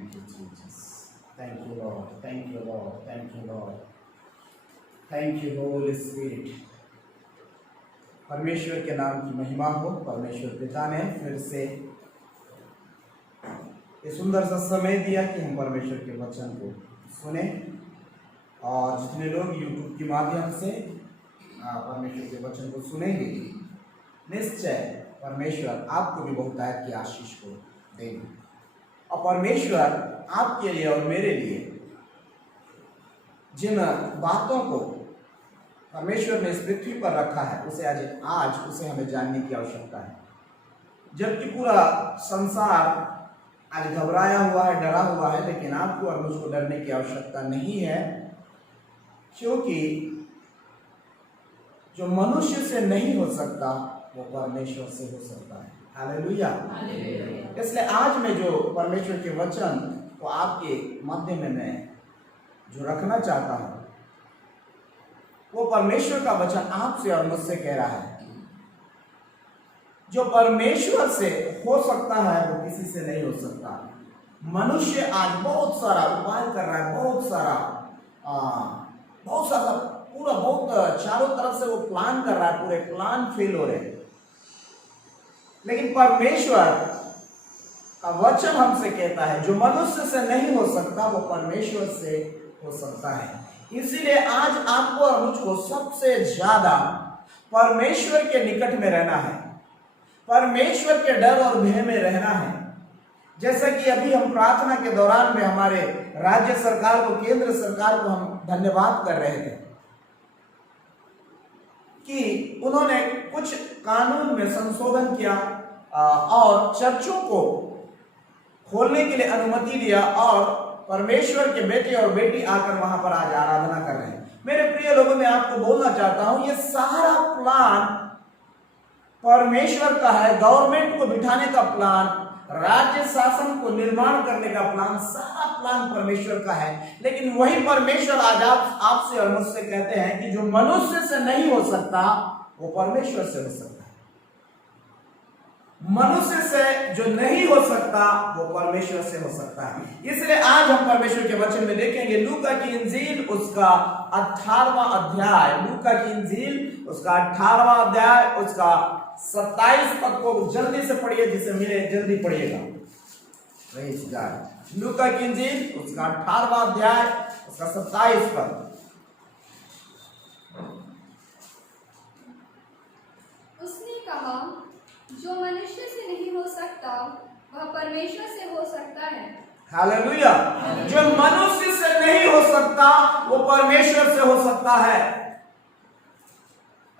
Thank you, Jesus. Thank you, Lord. Thank you, Lord. Thank you, Lord. Thank you, Holy Spirit. परमेश्वर के नाम की महिमा हो। परमेश्वर पिता ने फिर से ये सुंदर सा समय दिया कि हम परमेश्वर के वचन को सुने, और जितने लोग YouTube के माध्यम से परमेश्वर के वचन को सुनेंगे, निश्चय परमेश्वर आपको भी बहुतायत की आशीष को देंगे। और परमेश्वर आपके लिए और मेरे लिए जिन बातों को परमेश्वर ने इस पृथ्वी पर रखा है, उसे आज उसे हमें जानने की आवश्यकता है। जबकि पूरा संसार आज घबराया हुआ है, डरा हुआ है, लेकिन आपको और मुझको डरने की आवश्यकता नहीं है, क्योंकि जो मनुष्य से नहीं हो सकता वो परमेश्वर से हो सकता है। हालेलुया। इसलिए आज मैं जो परमेश्वर के वचन को आपके मध्य में मैं जो रखना चाहता हूं, वो परमेश्वर का वचन आपसे और मुझसे कह रहा है, जो परमेश्वर से हो सकता है वो किसी से नहीं हो सकता। मनुष्य आज बहुत सारा उपाय कर रहा है, बहुत सारा बहुत चारों तरफ से वो प्लान कर रहा है, पूरे प्लान फेल हो रहे हैं। लेकिन परमेश्वर का वचन हमसे कहता है, जो मनुष्य से नहीं हो सकता वो परमेश्वर से हो सकता है। इसीलिए आज आपको और मुझको सबसे ज्यादा परमेश्वर के निकट में रहना है, परमेश्वर के डर और भय में रहना है। जैसा कि अभी हम प्रार्थना के दौरान में हमारे राज्य सरकार को, केंद्र सरकार को हम धन्यवाद कर रहे थे कि उन्होंने कुछ कानून में संशोधन किया और चर्चों को खोलने के लिए अनुमति दिया, और परमेश्वर के बेटे और बेटी आकर वहां पर आज आराधना कर रहे हैं। मेरे प्रिय लोगों, मैं आपको बोलना चाहता हूं, ये सारा प्लान परमेश्वर का है। गवर्नमेंट को बिठाने का प्लान, राज्य शासन को निर्माण करने का प्लान, सारा प्लान परमेश्वर का है। लेकिन वही परमेश्वर आज आपसे और मुझसे कहते हैं कि जो मनुष्य से नहीं हो सकता वो परमेश्वर से हो सकता है। मनुष्य से जो नहीं हो सकता वो परमेश्वर से हो सकता है। इसलिए आज हम परमेश्वर के वचन में देखेंगे लूका की इंजील उसका 18वां अध्याय, लूका की इंजील उसका 18वां अध्याय उसका 27 पद को जल्दी से पढ़िए, जिसे मिले जल्दी पढ़िएगा। Praise God. लूका की इंजील उसका 18वां अध्याय उसका 27 पद। उसने कहा, जो मनुष्य से नहीं हो सकता वह परमेश्वर से हो सकता है। हालेलुया। जो मनुष्य से नहीं हो सकता वो परमेश्वर से हो सकता है।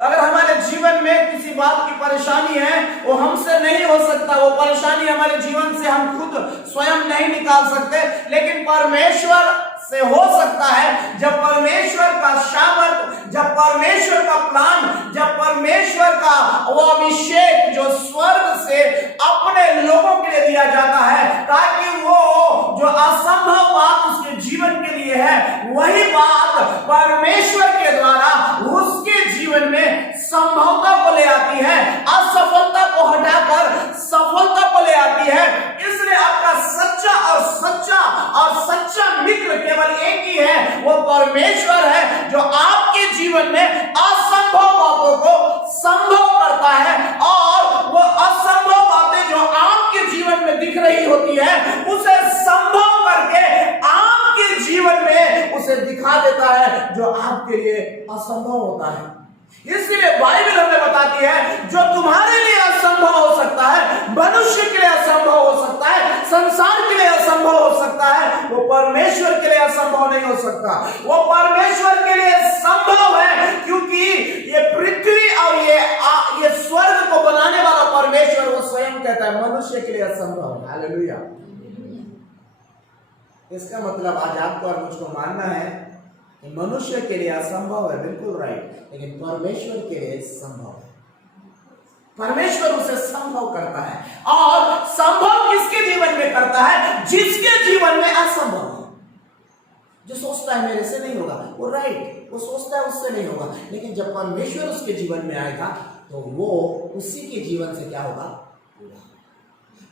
अगर हमारे जीवन में किसी बात की परेशानी है, वो हमसे नहीं हो सकता, वो परेशानी हमारे जीवन से हम खुद स्वयं नहीं निकाल सकते, लेकिन परमेश्वर से हो सकता है। जब परमेश्वर का सामर्थ, जब परमेश्वर का प्लान, जब परमेश्वर का वो अभिषेक जो स्वर्ग से अपने लोगों के लिए दिया जाता है, ताकि वो जो असंभव बात उसके जीवन के लिए है, वही बात परमेश्वर के द्वारा उसके जीवन में संभवता को ले आती है, असफलता को हटाकर सफलता को ले आती है। इसलिए आपका सच्चा मित्र केवल एक ही है, वो परमेश्वर है, जो आपके जीवन में असंभव बातों को संभव करता है, और वो असंभव बातें जो आपके जीवन में दिख रही होती है उसे संभव करके आपके जीवन में उसे दिखा देता है जो आपके लिए असंभव होता है। इसलिए बाइबल हमें बताती है, जो तुम्हारे लिए असंभव हो सकता है, मनुष्य के लिए असंभव हो सकता है, संसार के लिए असंभव हो सकता है, वो परमेश्वर के लिए असंभव नहीं हो सकता। वो परमेश्वर के लिए संभव है, क्योंकि ये पृथ्वी और ये स्वर्ग को बनाने वाला परमेश्वर वो स्वयं कहता है मनुष्य के लिए असंभव है। हालेलुया। इसका मतलब आज आपको और मुझको मानना है कि मनुष्य के लिए असंभव है, बिल्कुल राइट, लेकिन परमेश्वर के लिए संभव है। परमेश्वर उसे संभव करता है, और संभव किसके जीवन में करता है? जिसके जीवन में असंभव है। जो सोचता है मेरे से नहीं होगा, वो राइट, वो सोचता है उससे नहीं होगा, लेकिन जब परमेश्वर उसके जीवन में आएगा तो वो उसी के जीवन से क्या होगा?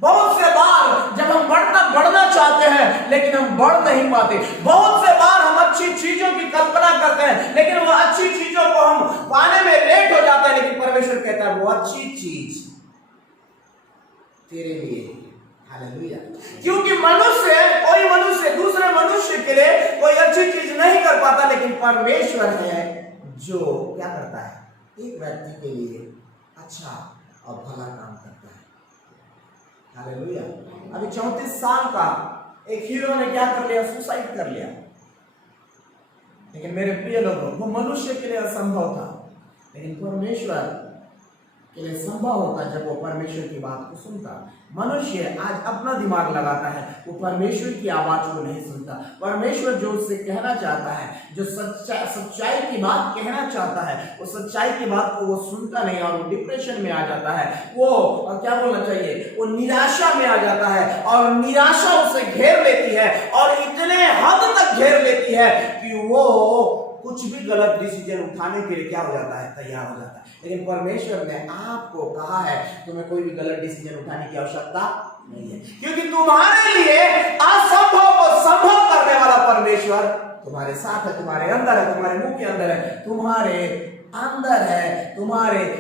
बहुत से बार जब हम बढ़ता आगे बढ़ना चाहते हैं लेकिन हम बढ़ नहीं पाते। बहुत से बार हम अच्छी चीजों की कल्पना करते हैं लेकिन वो अच्छी चीजों को हम पाने में लेट हो जाता है, लेकिन परमेश्वर कहता है वो अच्छी चीज तेरे लिए। हालेलुया। क्योंकि कोई मनुष्य दूसरे मनुष्य के लिए कोई अच्छी चीज नहीं कर पाता, लेकिन परमेश्वर है जो क्या करता है, एक व्यक्ति के लिए अच्छा और भला काम करता है। हालेलुया। अभी 34 साल का एक हीरो ने क्या कर लिया, सुसाइड कर लिया। लेकिन मेरे प्रिय लोगों, वो मनुष्य के लिए असंभव था, लेकिन परमेश्वर के लिए संभव होता जब वो परमेश्वर की बात को सुनता। मनुष्य आज अपना दिमाग लगाता है, वो परमेश्वर की आवाज को नहीं सुनता। परमेश्वर जो उससे कहना चाहता है, जो सच्चाई की बात कहना चाहता है, वो सच्चाई की बात को वो सुनता नहीं और वो डिप्रेशन में आ जाता है। वो क्या बोलना चाहिए, वो निराशा में आ जाता है और निराशा उसे घेर लेती है और इतने हद तक घेर लेती है कि वो कुछ भी गलत डिसीजन उठाने के लिए क्या हो जाता है, तैयार हो जाता है। लेकिन परमेश्वर ने आपको कहा है तुम्हें कोई भी गलत डिसीजन उठाने की आवश्यकता नहीं है, क्योंकि तुम्हारे लिए असंभव को संभव करने वाला परमेश्वर तुम्हारे साथ है, तुम्हारे अंदर है, तुम्हारे मुंह के अंदर है, तुम्हारे अंदर है।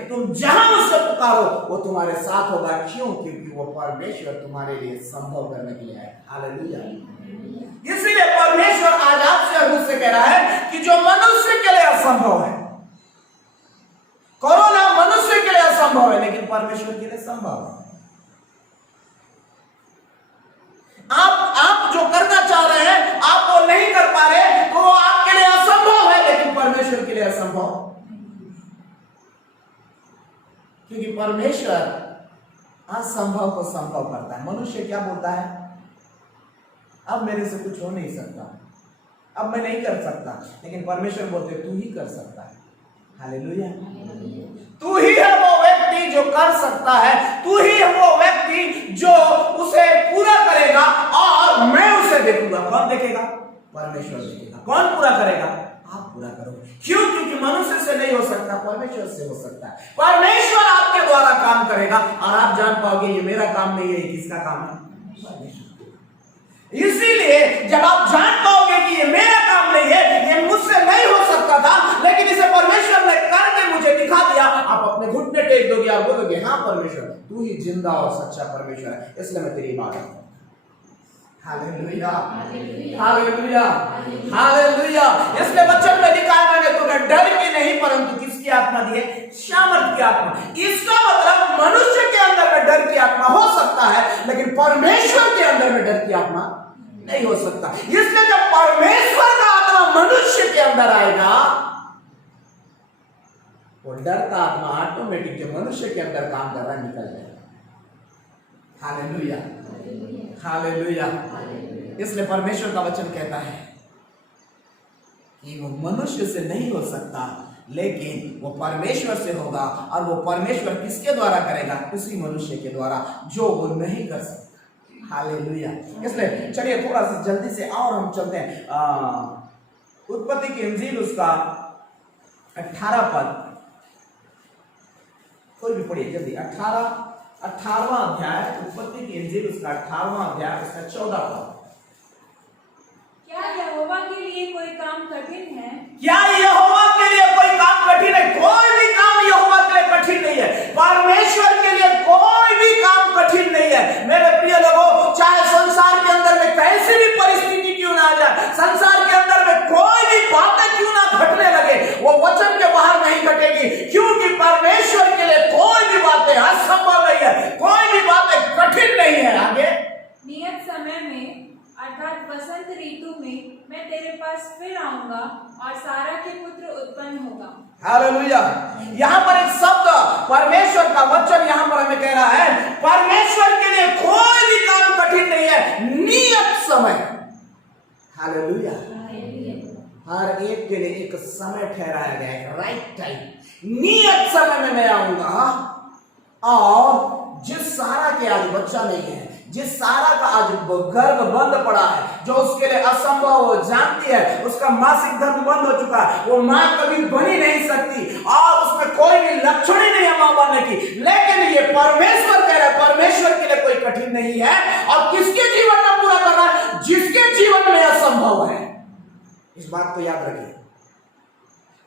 तुम जहां उससे पुकारो वो तुम्हारे साथ होगा। क्यों? क्योंकि वो परमेश्वर तुम्हारे लिए संभव करने के लिए है। हालेलुया। इसीलिए परमेश्वर आज आपसे और मुझसे कह रहा है कि जो मनुष्य के लिए असंभव है, कोरोना मनुष्य के लिए असंभव है, लेकिन परमेश्वर के लिए संभव है। आप जो करना चाह रहे हैं आप वो नहीं कर पा रहे, तो वो आपके लिए असंभव है, लेकिन परमेश्वर के लिए असंभव, क्योंकि परमेश्वर असंभव को संभव करता है। मनुष्य क्या बोलता है, अब मेरे से कुछ हो नहीं सकता, अब मैं नहीं कर सकता, लेकिन परमेश्वर बोलते तू ही कर सकता है। हालेलुया। तू ही है वो व्यक्ति जो कर सकता है, तू ही है वो व्यक्ति जो उसे पूरा करेगा और मैं उसे देखूंगा। कौन देखेगा? परमेश्वर देखेगा। कौन पूरा करेगा? आप पूरा करोगे। क्यों? क्योंकि मनुष्य से नहीं हो सकता, परमेश्वर से हो सकता है। परमेश्वर आपके द्वारा काम करेगा और आप जान पाओगे ये मेरा काम नहीं है, किसका काम है? परमेश्वर। इसीलिए जब आप जान पाओगे कि ये मेरा काम नहीं है, ये मुझसे नहीं हो सकता था, लेकिन इसे परमेश्वर ने करके मुझे दिखा दिया, आप अपने घुटने टेक दोगे और बोलोगे हाँ परमेश्वर तू ही जिंदा और सच्चा परमेश्वर है, इसलिए मैं तेरी इबादत करूंगा। Hallelujah, hallelujah, hallelujah. इसलिए वचन में लिखा है मैंने तुम्हें डर की नहीं परंतु किसकी आत्मा दी है? सामर्थ की आत्मा। इसका मतलब मनुष्य के अंदर में डर की आत्मा हो सकता है, लेकिन परमेश्वर के अंदर में डर की आत्मा नहीं हो सकता। इसलिए जब परमेश्वर का आत्मा मनुष्य के अंदर आएगा, वो डर का आत्मा ऑटोमेटिक जो मनुष्य के अंदर काम कर रहा है निकल जाएगा। Hallelujah, hallelujah. इसलिए परमेश्वर का वचन कहता है कि वो मनुष्य से नहीं हो सकता, लेकिन वो परमेश्वर से होगा। और वो परमेश्वर किसके द्वारा करेगा? उसी मनुष्य के द्वारा जो वो नहीं कर सकता। हालेलुया। इसलिए चलिए थोड़ा सा जल्दी से और हम चलते हैं उत्पत्ति की इंजील उसका 18 पद, कोई भी पढ़िए जल्दी। 18वां अध्याय, उत्पत्ति की इंजील उसका 18वां अध्याय उसका 14 पद। क्या यहोवा के लिए कोई काम कठिन है? क्या यहोवा के लिए कोई काम कठिन है? कोई भी काम यहोवा के लिए कठिन नहीं है। परमेश्वर के लिए कोई भी काम कठिन नहीं है। मेरे प्रिय लोगों, चाहे संसार के अंदर में कैसी भी परिस्थिति क्यों ना आ जाए, संसार के अंदर में कोई भी बातें क्यों ना घटने लगे, वो वचन के बाहर नहीं घटेगी, क्योंकि परमेश्वर के लिए कोई भी बातें असंभव नहीं है, कोई भी बातें कठिन नहीं है। आगे नियत समय में अर्थात वसंत ऋतु में मैं तेरे पास फिर आऊंगा और सारा के पुत्र उत्पन्न होगा। हालेलुया। यहाँ पर एक शब्द परमेश्वर का वचन यहाँ पर हमें कह रहा है, परमेश्वर के लिए कोई भी काम कठिन नहीं है। नियत समय। हालेलुया। हर एक के लिए एक समय ठहराया गया है, राइट टाइम। नियत समय में मैं आऊंगा और जिस सारा के आज बच्चा नहीं है, जिस सारा का आज गर्भ बंद पड़ा है, जो उसके लिए असंभव वो जानती है, उसका मासिक धर्म बंद हो चुका है, वो मां कभी बनी नहीं सकती और उसमें कोई भी लक्षण ही नहीं है मां बनने की, लेकिन ये परमेश्वर कह रहा है परमेश्वर के लिए कोई कठिन नहीं है। और किसके जीवन में जिसके जीवन में असंभव है। इस बात को याद रखिए,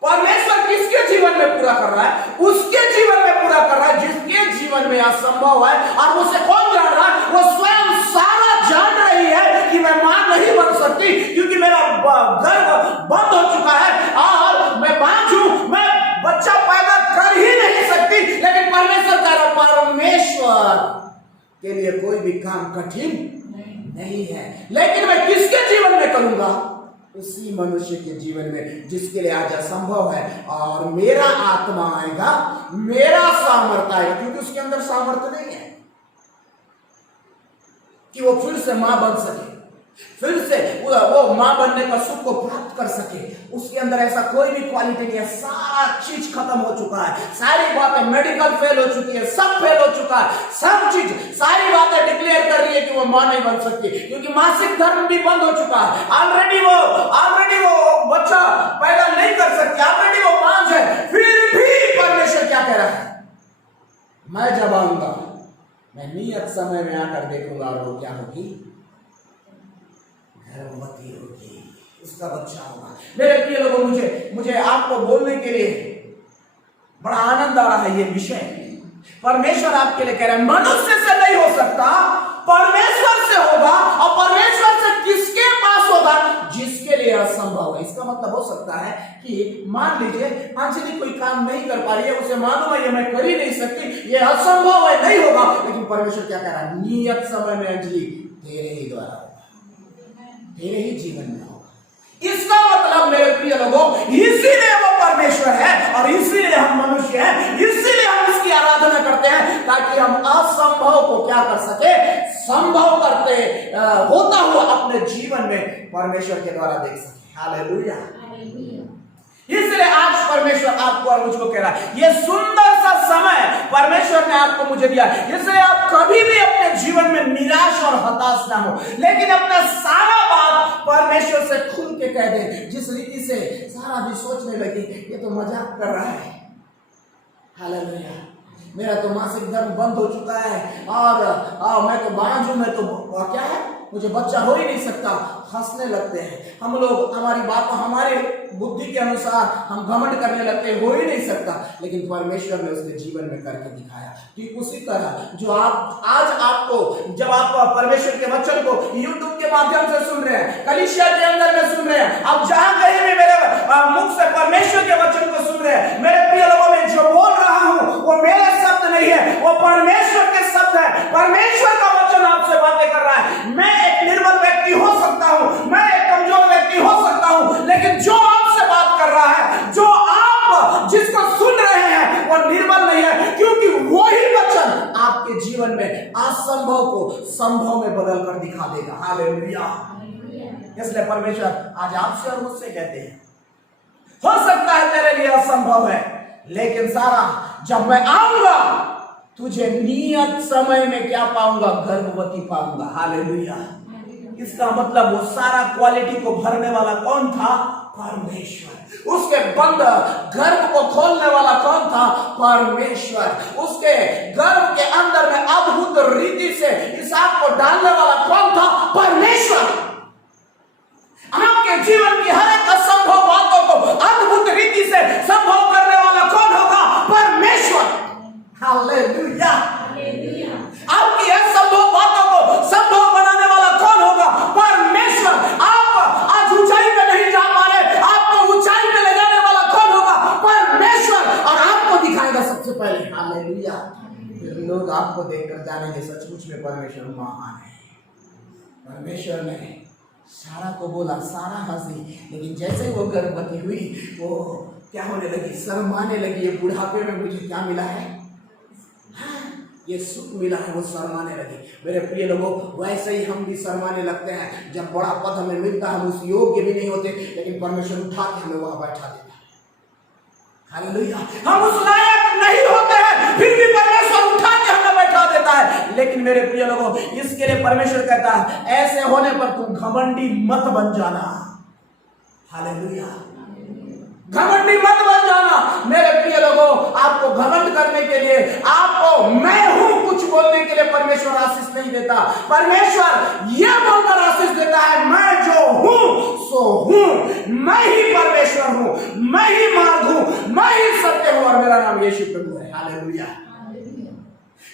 परमेश्वर किसके जीवन में पूरा कर रहा है? उसके जीवन में पूरा कर रहा है जिसके जीवन में असंभव है। और उसे कौन जान रहा है? वो स्वयं सारा जान रही है कि मैं मां नहीं बन सकती क्योंकि मेरा गर्भ बंद हो चुका है और मैं बांझ हूं, मैं बच्चा पैदा कर ही नहीं सकती। लेकिन परमेश्वर कह रहा, परमेश्वर के लिए कोई भी काम कठिन नहीं है। लेकिन मैं किसके जीवन में करूंगा? उसी मनुष्य के जीवन में जिसके लिए आज असंभव है। और मेरा आत्मा आएगा, मेरा सामर्थ्य आएगा, क्योंकि उसके अंदर सामर्थ्य नहीं है कि वो फिर से मां बन सके, फिर से वो मां बनने का सुख को प्राप्त कर सके। उसके अंदर ऐसा कोई भी क्वालिटी नहीं है। सारा चीज खत्म हो चुका है, सारी बातें, मेडिकल फेल हो चुकी है, सब फेल हो चुका है, सब चीज, सारी बातें डिक्लेयर कर रही है कि वो मां नहीं बन सकती क्योंकि मासिक धर्म भी बंद हो चुका है। ऑलरेडी वो बच्चा पैदा नहीं कर सकती, ऑलरेडी वो बांझ है। फिर भी परमेश्वर क्या कह रहा है? मैं जब आऊंगा, मैं नियत समय में आकर देखूंगा और वो क्या होगी? गर्भवती होगी, उसका बच्चा होगा। मेरे प्रिय लोगों, मुझे आपको बोलने के लिए बड़ा आनंद आ रहा है। ये विषय परमेश्वर आपके लिए कह रहे हैं, मनुष्य से नहीं हो सकता, परमेश्वर से होगा। और परमेश्वर से किसके पास होगा? जिसके लिए असंभव है। इसका मतलब हो सकता है कि मान लीजिए अंजलि कोई काम नहीं कर पा रही है, उसे मालूम है ये मैं कर ही नहीं सकती, ये असंभव है, नहीं होगा। लेकिन परमेश्वर क्या कह रहा है? नियत समय में अंजलि तेरे ही द्वारा होगा, तेरे ही जीवन में होगा। इसका मतलब मेरे प्रिय लोगों, इसीलिए वो परमेश्वर है और इसीलिए हम मनुष्य हैं, इसीलिए हम इसकी आराधना करते हैं ताकि हम असंभव को क्या कर सके? संभव करते होता हुआ अपने जीवन में परमेश्वर के द्वारा देख सके। हालेलुया। इसलिए आज परमेश्वर आपको और मुझको कह रहा है, ये सुंदर सा समय परमेश्वर ने आपको मुझे दिया। इसलिए आप कभी भी अपने जीवन में निराश और हताश ना हो, लेकिन अपना सारा बात परमेश्वर से खुल के कह दें। जिस रीति से सारा भी सोचने लगी ये तो मजाक कर रहा है, हालेलुया, मेरा तो मासिक धर्म बंद हो चुका है और मैं तो बांझ हूं, मैं तो क्या है, मुझे बच्चा हो ही नहीं सकता। हंसने लगते हैं हम लोग, हमारी बात, हमारे बुद्धि के अनुसार हम घमंड करने लगते हैं, हो ही नहीं सकता। लेकिन परमेश्वर ने उसके जीवन में करके दिखाया। ठीक उसी तरह जो आप आज आपको, जब आप परमेश्वर के वचन को यूट्यूब के माध्यम से सुन रहे हैं, कलीसिया के अंदर में सुन रहे हैं, आप जहां कहीं भी मेरे मुख से परमेश्वर के वचन को सुन रहे हैं, मेरे प्रिय लोगों, मैं जो बोल रहा हूं वो मेरे शब्द नहीं है, वो परमेश्वर के शब्द है। परमेश्वर का वचन आपसे बातें कर रहा है। मैं एक निर्बल व्यक्ति हो सकता हूं, मैं एक कमजोर व्यक्ति हो सकता हूं, लेकिन जो आपसे बात कर रहा है, जो आप जिसको सुन रहे हैं, वो निर्बल नहीं है, क्योंकि वही वचन आपके जीवन में असंभव को संभव में बदल कर दिखा देगा। हालेलुया। इसलिए परमेश्वर आज आपसे और मुझसे कहते हैं, हो सकता है तेरे लिए असंभव है, लेकिन सारा, जब मैं आऊंगा तुझे नियत समय में क्या पाऊंगा? गर्भवती पाऊंगा। हालेलुया। इसका मतलब वो सारा क्वालिटी को भरने वाला कौन था? परमेश्वर। उसके बंद गर्भ को खोलने वाला कौन था? परमेश्वर। उसके गर्भ के अंदर में अद्भुत रीति से इसहाक को डालने वाला कौन था? परमेश्वर। आपके जीवन की हर एक असंभव बातों को अद्भुत रीति से संभव करने वाला कौन होगा? परमेश्वर। हालेलुया। आपकी असंभव बातों को संभव बनाने वाला कौन होगा? परमेश्वर। आप आज ऊंचाई पे नहीं जा पा रहे, आपको ऊंचाई पे ले जाने वाला कौन होगा? परमेश्वर। और आपको दिखाएगा सबसे पहले। हालेलुया। लोग आपको देखकर जानेंगे सचमुच में परमेश्वर महान है। परमेश्वर ने सारा को बोला, सारा हंसी, लेकिन जैसे ही वो गर्भवती हुई वो क्या होने लगी? शर्माने लगी। ये बुढ़ापे में मुझे क्या मिला है? ये सुख मिला है, वो शर्माने लगे। मेरे प्रिय लोगों, वैसे ही हम भी शर्माने लगते हैं। जब बड़ा पद हमें मिलता है, हम उस योग्य भी नहीं होते, लेकिन परमेश्वर उठा के हमें वहां बैठा देता है। हालेलुया। हम उस लायक नहीं होते हैं, फिर भी परमेश्वर उठा के हमें बैठा देता है। लेकिन मेरे प्रिय लोगों, इसके लिए परमेश्वर कहता है, ऐसे होने पर तुम घमंडी मत बन जाना। हालेलुया। घमंडी मत बन जाना मेरे प्रिय लोगों। आपको घमंड करने के लिए, आपको मैं हूं कुछ बोलने के लिए परमेश्वर आशीष नहीं देता। परमेश्वर यह बोलकर आशीष देता है, मैं जो हूं सो हूं, मैं ही परमेश्वर हूं, मैं ही मार्ग हूं, मैं ही सत्य हूं और मेरा नाम यीशु प्रभु है। हालेलुया।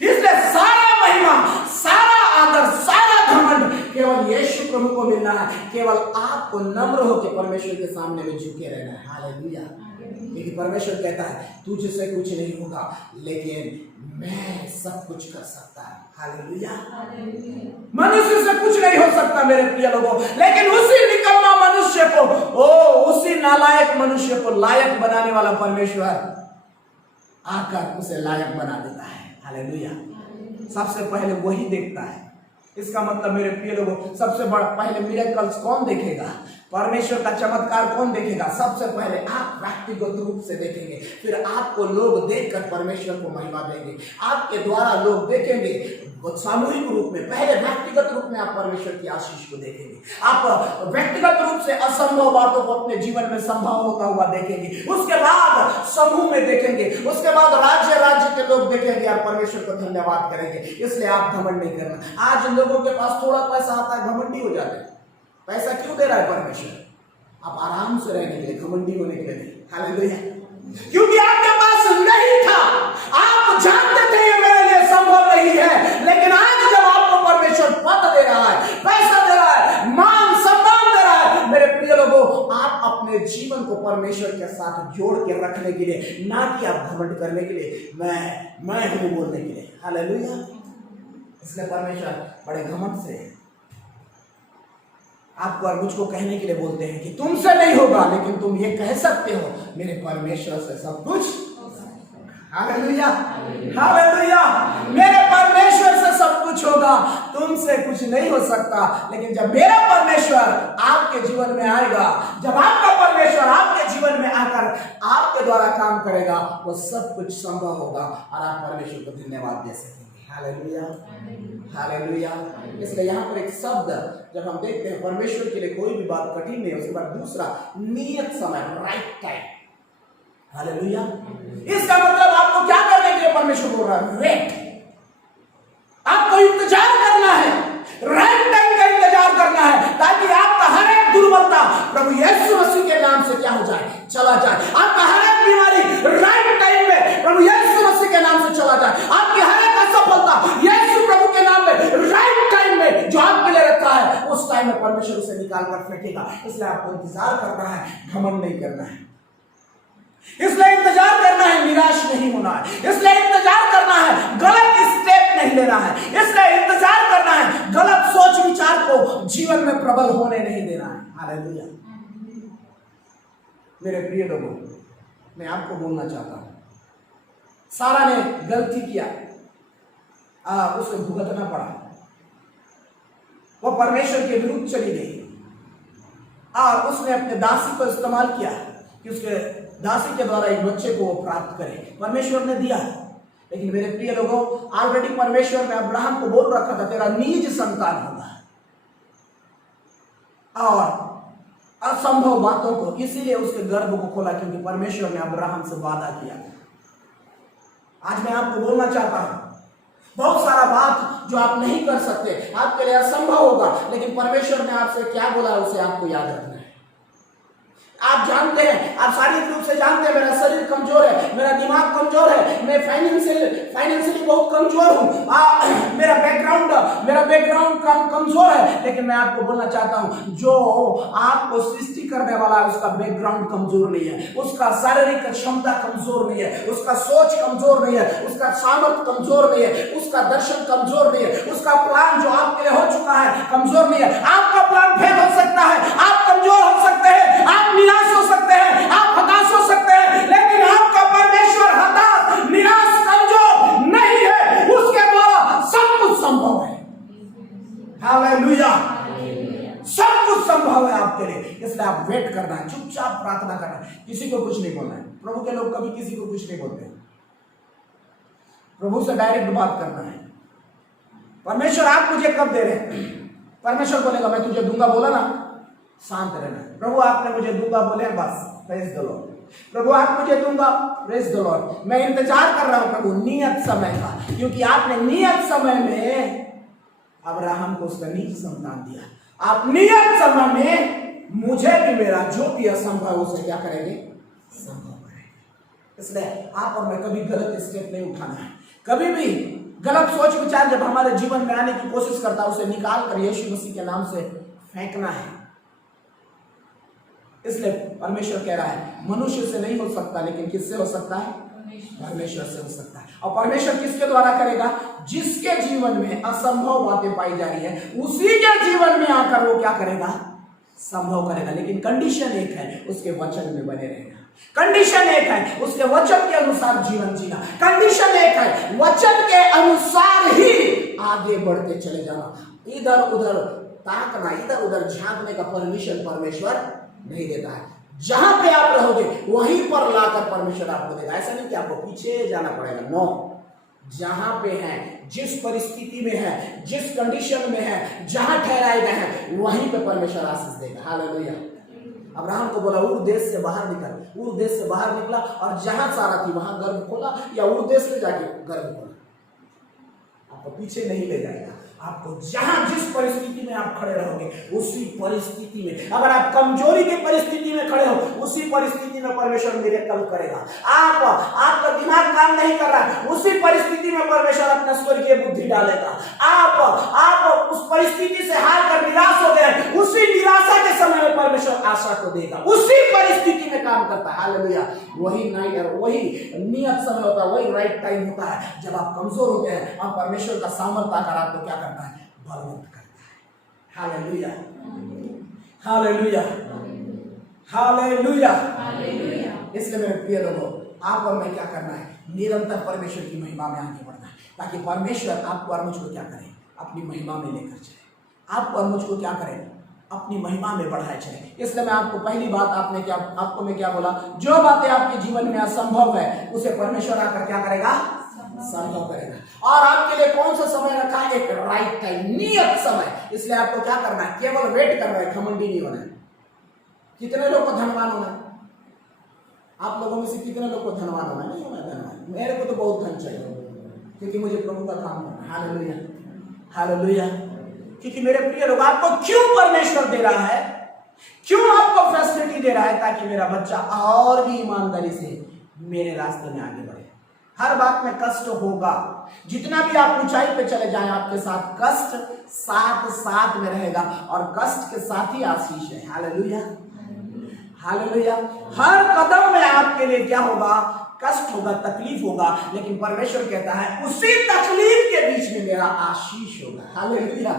इसलिए सारा महिमा, सारा आदर, सारा घमंड केवल यीशु प्रभु को मिलना है। केवल आपको नम्र होकर परमेश्वर के सामने में झुके रहना है। हालेलुया। क्योंकि परमेश्वर कहता है तुझसे कुछ नहीं होगा, लेकिन मैं सब कुछ कर सकता हूं। हालेलुया। मनुष्य से कुछ नहीं हो सकता मेरे प्रिय लोगों, लेकिन उसी निकम्मा मनुष्य को, उसी नालायक मनुष्य को लायक बनाने वाला परमेश्वर आकर उसे लायक बना देता है। हालेलुया। सबसे पहले वही देखता है। इसका मतलब मेरे प्रिय लोगों, सबसे बड़ा पहले मिरेकल्स कौन देखेगा? परमेश्वर का चमत्कार कौन देखेगा? सबसे पहले आप व्यक्तिगत रूप से देखेंगे, फिर आपको लोग देखकर परमेश्वर को महिमा देंगे। आपके द्वारा लोग देखेंगे सामूहिक रूप में, पहले व्यक्तिगत रूप में आप परमेश्वर की आशीष को देखेंगे। आप व्यक्तिगत रूप से असंभव बातों को अपने जीवन में संभव होता हुआ देखेंगे, उसके बाद समूह में देखेंगे, उसके बाद राज्य के लोग देखेंगे और परमेश्वर को धन्यवाद करेंगे। इसलिए आप घमंड नहीं करना। आज लोगों के पास थोड़ा पैसा आता है, घमंडी हो जाते हैं। पैसा क्यों दे रहा है परमेश्वर? आप आराम से रहने के लिए, घमंडी होने के लिए नहीं। हालेलुया। क्योंकि आपके पास नहीं था, आप जानते थे ये मेरे लिए संभव नहीं है, लेकिन आज जब आपको परमेश्वर पद दे रहा है, पैसा दे रहा है, मान सम्मान दे रहा है, मेरे प्रिय लोगों, आप अपने जीवन को परमेश्वर के साथ जोड़ के रखने के लिए, ना कि आप घमंड करने के लिए, मैं हूं बोलने के लिए। हालेलुया। इसलिए परमेश्वर बड़े घमंड से आपको और मुझको कहने के लिए बोलते हैं कि तुमसे नहीं होगा, लेकिन तुम ये कह सकते हो मेरे परमेश्वर से सब कुछ। हालेलुया। हालेलुया। मेरे परमेश्वर से सब कुछ होगा, तुमसे कुछ नहीं हो सकता। लेकिन जब मेरा परमेश्वर आपके जीवन में आएगा, जब आपका परमेश्वर आपके जीवन में आकर आपके द्वारा काम करेगा, वो सब कुछ संभव होगा और आप परमेश्वर को धन्यवाद दे सकेंगे। हालेलुया। हालेलुया। इसलिए यहाँ पर एक शब्द जब हम देखते हैं, परमेश्वर के लिए कोई भी बात कठिन नहीं, उसके बाद दूसरा नियत समय, राइट टाइम। हालेलुया। इसका मतलब आपको क्या करने के लिए परमेश्वर बोल रहा है? वेट। आपको इंतजार करना है, राइट टाइम का इंतजार करना है, ताकि आपका हर एक दुर्बलता प्रभु यीशु मसीह के नाम से क्या हो जाए? चला जाए। आपका हर एक बीमारी राइट टाइम में प्रभु यीशु मसीह के नाम से चला जाए। आपकी हर एक असफलता यीशु प्रभु के नाम में राइट टाइम में जो आपके लिए रखा है, उस टाइम में परमेश्वर उसे निकाल कर फेंकेगा। इसलिए आपको इंतजार करना है, घमंड नहीं करना है। इसलिए इंतजार करना है, निराश नहीं होना है। इसलिए इंतजार करना है, गलत स्टेप नहीं लेना है। इसलिए इंतजार करना है, गलत सोच विचार को जीवन में प्रबल होने नहीं देना है। हालेलुया। मेरे प्रिय लोगों, मैं आपको बोलना चाहता हूं, सारा ने गलती किया, उसे भुगतना पड़ा। वो परमेश्वर के विरुद्ध चली गई और उसने अपने दासी को इस्तेमाल किया कि उसके दासी के द्वारा एक बच्चे को वो प्राप्त करे। परमेश्वर ने दिया, लेकिन मेरे प्रिय लोगों, ऑलरेडी परमेश्वर ने अब्राहम को बोल रखा था तेरा निज संतान होगा, और असंभव बातों को, इसीलिए उसके गर्भ को खोला, क्योंकि परमेश्वर ने अब्राहम से वादा किया। आज मैं आपको बोलना चाहता हूं, बहुत सारा बात जो आप नहीं कर सकते, आपके लिए असंभव होगा, लेकिन परमेश्वर ने आपसे क्या बोला उसे आपको याद रखना है। आप जानते हैं, आप शारीरिक रूप से जानते हैं, मेरा शरीर कमजोर है, मेरा दिमाग कमजोर है, मैं फाइनेंशियली बहुत कमजोर हूं, मेरा बैकग्राउंड कमजोर है, लेकिन मैं आपको बोलना चाहता हूं, जो आपको सृष्टि करने वाला है उसका बैकग्राउंड कमजोर नहीं है, उसका शारीरिक क्षमता कमजोर नहीं है, उसका सोच कमजोर नहीं है, उसका सामर्थ्य कमजोर नहीं है, उसका दर्शन कमजोर नहीं है, उसका प्लान जो आपके लिए हो चुका है कमजोर नहीं है। आपका प्लान फेल हो सकता है, आप कमजोर हो सकते हैं, आप निराश हो सकते हैं, आप हताश हो सकते हैं, लेकिन आपका परमेश्वर हताश, निराश, कमजोर नहीं है। उसके द्वारा सब कुछ संभव है। हालेलुया। सब कुछ संभव है आपके लिए। इसलिए आप वेट करना है, चुपचाप प्रार्थना करना है, किसी को कुछ नहीं बोलना है। प्रभु के लोग कभी किसी को कुछ नहीं बोलते, प्रभु से डायरेक्ट बात करना है। परमेश्वर आप मुझे कब दे रहे हैं? परमेश्वर बोलेगा मैं तुझे दूंगा, बोला ना, शांत रहना। प्रभु आपने मुझे दूंगा बोले, बस प्रेज़ द लॉर्ड। प्रभु आप मुझे दूंगा, प्रेज द लॉर्ड। मैं इंतजार कर रहा हूं प्रभु नियत समय का, क्योंकि आपने नियत समय में अब्राहम को उसका निज संतान दिया। आप नियत समय में मुझे भी मेरा जो भी असंभव उसे क्या करेंगे, संभव करेंगे। इसलिए आप और मैं कभी गलत स्टेप नहीं उठाना है। कभी भी गलत सोच विचार जब हमारे जीवन में आने की कोशिश करता है, उसे निकाल कर यीशु मसीह के नाम से फेंकना है। इसलिए परमेश्वर कह रहा है मनुष्य से नहीं हो सकता, लेकिन किससे हो सकता है, परमेश्वर से हो सकता है। और परमेश्वर किसके द्वारा करेगा, जिसके जीवन में असंभव बातें पाई जा रही है उसी के जीवन में आकर वो क्या करेगा, संभव करेगा। लेकिन कंडीशन एक है, उसके वचन में बने रहेगा। कंडीशन एक है, उसके वचन के अनुसार जीवन जीना। कंडीशन एक है, वचन के अनुसार ही आगे बढ़ते चले जाना। इधर उधर ताकना, इधर उधर झांकने का परमिशन परमेश्वर नहीं देता है। जहां पे आप रहोगे वहीं पर लाकर परमेश्वर आपको देगा। ऐसा नहीं कि आपको पीछे जाना पड़ेगा, नो। जहां पे है, जिस परिस्थिति में है, जिस कंडीशन में है, जहां ठहराए गए हैं वहीं पे परमेश्वर आशीष देगा। हालेलुया। अब्राहम को बोला उर देश से बाहर निकल, उर देश से बाहर निकला और जहां सारा थी वहां गर्भ खोला, या उर देश में जाके गर्भ खोला। आपको पीछे नहीं ले जाएगा, आपको जहां जिस परिस्थिति में आप खड़े रहोगे उसी परिस्थिति में, अगर आप कमजोरी की परिस्थिति में खड़े हो उसी परिस्थिति में परमेश्वर मिरेकल करेगा। आपका दिमाग काम नहीं कर रहा है, उसी परिस्थिति में परमेश्वर अपना स्वर्गीय बुद्धि डालेगा। आप उस परिस्थिति से हार कर निराश हो गए, उसी निराशा के समय में परमेश्वर आशा को देगा। उसी परिस्थिति में काम करता है। हालेलुया। वही वही नियत समय होता है, वही राइट टाइम होता है जब आप कमजोर होते हैं और परमेश्वर का सामर्थ्य आकर आपको क्या करता है, बलवंत करता है। Hallelujah, hallelujah, hallelujah, hallelujah. इसलिए मेरे प्रिय लोगों, आप और मैं क्या करना है, निरंतर परमेश्वर की महिमा में आगे बढ़ना है, ताकि परमेश्वर आपको और मुझको क्या करे, अपनी महिमा में लेकर चले। आपको और मुझको क्या करे, अपनी महिमा में बढ़ाए चले। इसलिए मैं आपको पहली बात आपको मैं क्या बोला, जो बातें आपके जीवन में असंभव है उसे परमेश्वर आकर क्या करेगा, संभव करेगा। और आपके लिए कौन सा समय रखा है, एक राइट टाइम, नियत समय। इसलिए आपको क्या करना है, केवल वेट करना है, घमंडी नहीं होना है। कितने लोग को धनवान होना है, आप लोगों में से कितने लोग को धनवान होना है, नहीं होना धनवान। मेरे को तो बहुत धन चाहिए, क्योंकि मुझे प्रभु का काम करना है। Hallelujah, hallelujah. क्योंकि मेरे प्रिय लोग, आपको क्यों परमेश्वर दे रहा है, क्यों आपको फैसिलिटी दे रहा है, ताकि मेरा बच्चा और भी ईमानदारी से मेरे रास्ते में आगे बढ़े। हर बात में कष्ट होगा, जितना भी आप ऊंचाई पे चले जाएं आपके साथ कष्ट साथ साथ में रहेगा, और कष्ट के साथ ही आशीष है। Hallelujah, hallelujah. हर कदम में आपके लिए क्या होगा, कष्ट होगा, तकलीफ होगा, लेकिन परमेश्वर कहता है उसी तकलीफ के बीच में मेरा आशीष होगा। हालेलुया।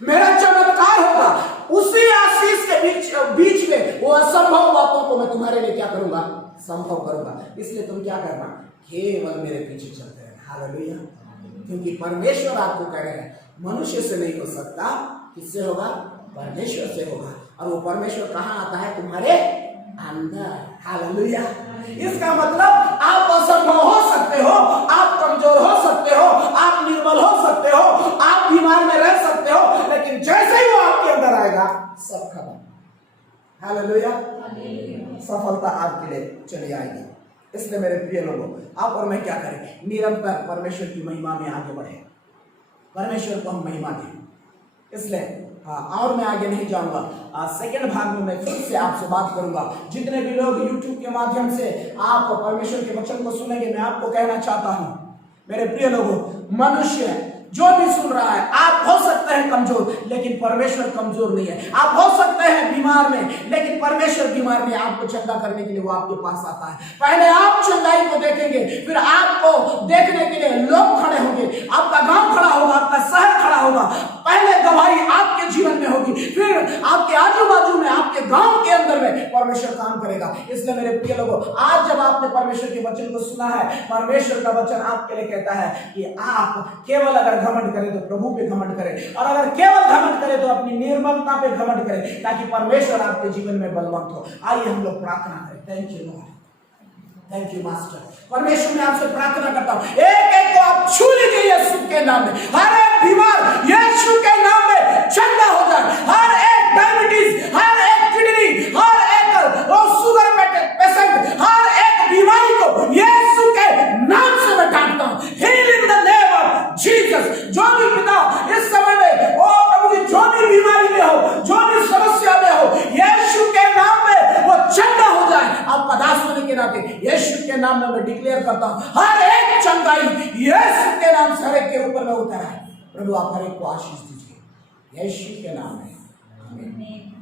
मेरा चमत्कार होगा, उसी आशीष के बीच में वो असंभव बातों को मैं तुम्हारे लिए क्या करूंगा, संभव करूंगा। इसलिए तुम क्या करना, केवल मेरे पीछे चलते रहना। हालेलुया। क्योंकि परमेश्वर आपको कह रहे हैं मनुष्य से नहीं हो सकता, किससे होगा, परमेश्वर से होगा। और वो परमेश्वर कहाँ आता है, तुम्हारे अंदर। हालेलुया। इसका मतलब आप असंभव हो सकते हो, आप कमजोर हो सकते हो, आप निर्बल हो सकते हो, आप बीमार में रह सकते हो, लेकिन जैसे ही वो आपके अंदर आएगा सब खत्म। हालेलुया। सफलता आपके लिए चली आएगी। इसलिए मेरे प्रिय लोगों, आप और मैं क्या करें, निरंतर परमेश्वर की महिमा में आगे बढ़े, परमेश्वर को हम महिमा दें। इसलिए और मैं आगे नहीं जाऊंगा, सेकंड भाग में मैं फिर से आपसे बात करूंगा। जितने भी लोग YouTube के माध्यम से आप परमेश्वर के वचन को सुनेंगे, मैं आपको कहना चाहता हूं मेरे प्रिय लोगों, मनुष्य जो भी सुन रहा है, आप हो सकते हैं कमजोर, लेकिन परमेश्वर कमजोर नहीं है। आप हो सकते हैं बीमार में, लेकिन परमेश्वर बीमार नहीं है। आपको चंगा करने के लिए वो आपके पास आता है। पहले आप चंगाई को देखेंगे, फिर आपको देखने के लिए लोग खड़े होंगे, आपका गांव खड़ा होगा, आपका शहर खड़ा होगा। पहले गवाही आपके जीवन में होगी, फिर आपके आजू बाजू में, आपके गांव के अंदर में परमेश्वर काम करेगा। इसलिए मेरे प्रिय लोगों, आज जब आपने परमेश्वर के वचन को सुना है, परमेश्वर का वचन आपके लिए कहता है कि आप केवल अगर घमंड करें तो प्रभु पे घमंड करें, और अगर केवल घमंड करें तो अपनी निर्मलता पे घमंड करें, ताकि परमेश्वर आपके जीवन में बलवंत हो। आइए हम लोग प्रार्थना करें। Thank you Lord, thank you master. परमेश्वर मैं आपसे प्रार्थना करता हूं, एक एक को आप छू लीजिए यीशु के नाम में। हर एक बीमार यीशु के नाम में चंगा हो जाए। हर एक डायबिटीज, हर एक किडनी, हर एक शुगर नाम में मैं डिक्लेयर करता हूं, हर एक चंगाई यीशु के नाम से हर एक के ऊपर में उतर आए। प्रभु आप हर एक को आशीष दीजिए, यीशु के नाम में आमीन।